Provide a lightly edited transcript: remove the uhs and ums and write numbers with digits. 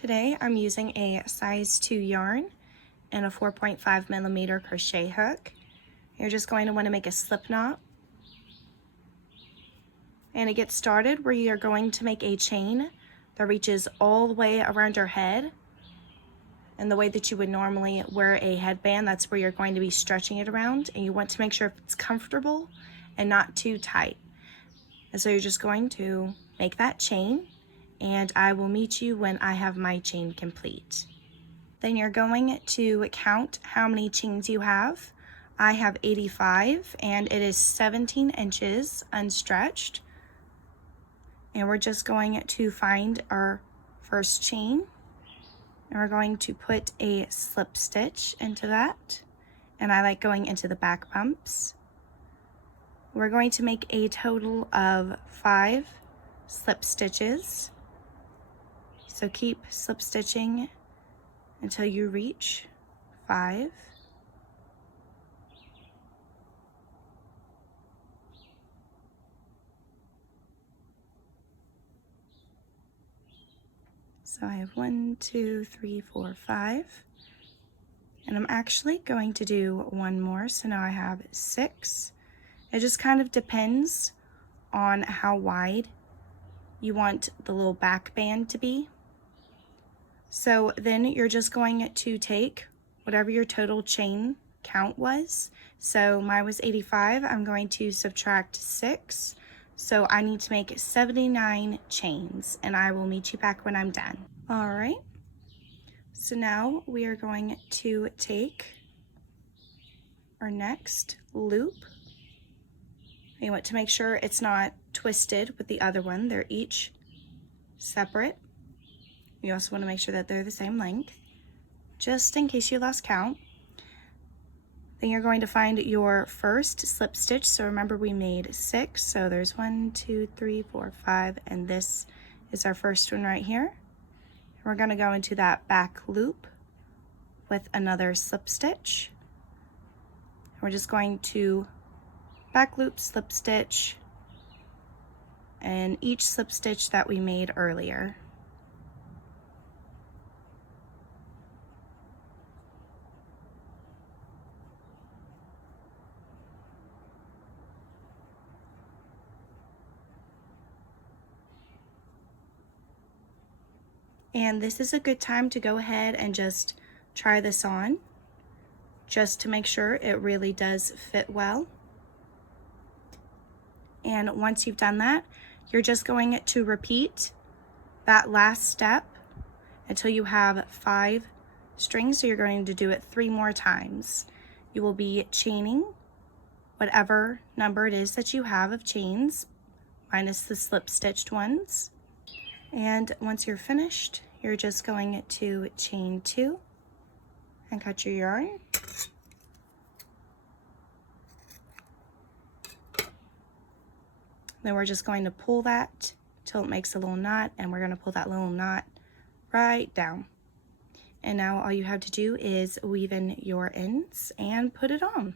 Today I'm using a size 2 yarn and a 4.5mm crochet hook. You're just going to want to make a slip knot. And to get started, we are going to make a chain that reaches all the way around your head. And the way that you would normally wear a headband, that's where you're going to be stretching it around. And you want to make sure it's comfortable and not too tight. And so you're just going to make that chain, and I will meet you when I have my chain complete. Then you're going to count how many chains you have. I have 85 and it is 17 inches unstretched. And we're just going to find our first chain, and we're going to put a slip stitch into that. And I like going into the back bumps. We're going to make a total of 5 slip stitches. So keep slip stitching until you reach 5. So I have 1, 2, 3, 4, 5. And I'm actually going to do one more, so now I have 6. It just kind of depends on how wide you want the little back band to be. So then you're just going to take whatever your total chain count was. So mine was 85, I'm going to subtract 6. So I need to make 79 chains, and I will meet you back when I'm done. All right, so now we are going to take our next loop. You want to make sure it's not twisted with the other one. They're each separate. You also want to make sure that they're the same length, just in case you lost count. Then you're going to find your first slip stitch. So remember, we made 6. So there's 1, 2, 3, 4, 5, and this is our first one right here. We're going to go into that back loop with another slip stitch. We're just going to back loop, slip stitch, and each slip stitch that we made earlier. And this is a good time to go ahead and just try this on, just to make sure it really does fit well. And once you've done that, you're just going to repeat that last step until you have 5 strings. So you're going to do it 3 more times. You will be chaining whatever number it is that you have of chains, minus the slip stitched ones. And once you're finished, you're just going to chain 2 and cut your yarn. Then we're just going to pull that till it makes a little knot, and we're going to pull that little knot right down. And now all you have to do is weave in your ends and put it on.